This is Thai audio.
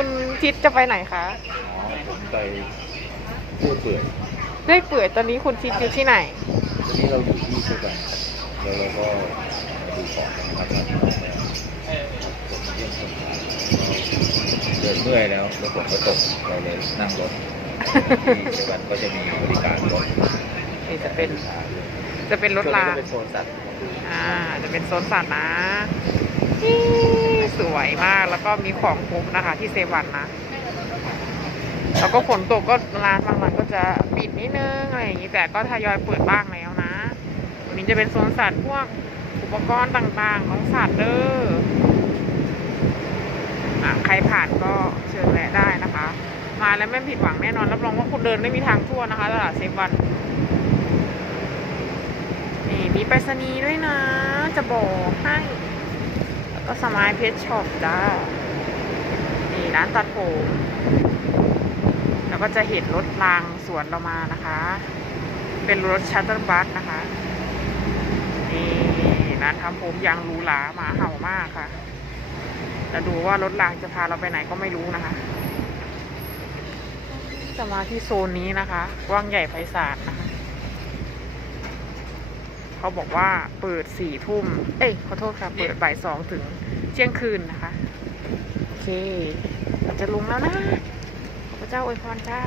คุณชิดจะไปไหนคะอ๋อผมไปเพื่อเปื่อยเรื่อยเปื่อยตอนนี้คุณชิดอยู่ที่ไหนตอนนี้เราอยู่ที่เชียงใหม่แล้วเราก็มาดูของกันนะครับผมมาเยี่ยมชมงานเดินเมื่อยแล้วแล้วฝนก็ตกเราเลยนั่งรถที่เชียงใหม่ก็จะมีบริการรถนี่จะเป็น จะเป็นรถรางเป็นโซนสัตว์ อ่า จะเป็นโซนสัตว์นะนี่ส วยมาก แล้วก็มีของครบนะคะ ที่เซวันนะ แล้วก็ฝนตกก็ร้านบางร้านก็จะปิดนิดนึงอะไรอย่างนี้แต่ก็ทยอยเปิดบ้างแล้วนะ วันนี้จะเป็นโซนสัตว์พวกอุปกรณ์ต่างๆ ของสัตว์เด้ออะใครผ่านก็เชิญแวะได้นะคะ มาแล้วไม่ผิดหวังแน่นอน รับรองว่าคุณเดินไม่มีทางทั่วนะคะตลาดเซวันนี่มีไปรษณีย์ด้วยนะ จะบอกให้ ก็สมายเพชรช็อปจ้า นี่ร้านตัดผม แล้วก็จะเห็นรถรางสวนเรามานะคะ เป็นรถชัตเตอร์บัสนะคะ นี่ร้านทำผมยางรูหราหมาเห่ามากค่ะแต่ดูว่ารถรางจะพาเราไปไหนก็ไม่รู้นะคะ จะมาที่โซนนี้นะคะกว้างใหญ่ไพศาลนะคะ เขาบอกว่าเปิดสี่ทุ่ม เอ้ยขอโทษค่ะ เปิดบ่ายสองถึงเที่ยงคืนนะคะ โอเคเราจะลงแล้วนะขอพระเจ้าอวยพรค่ะ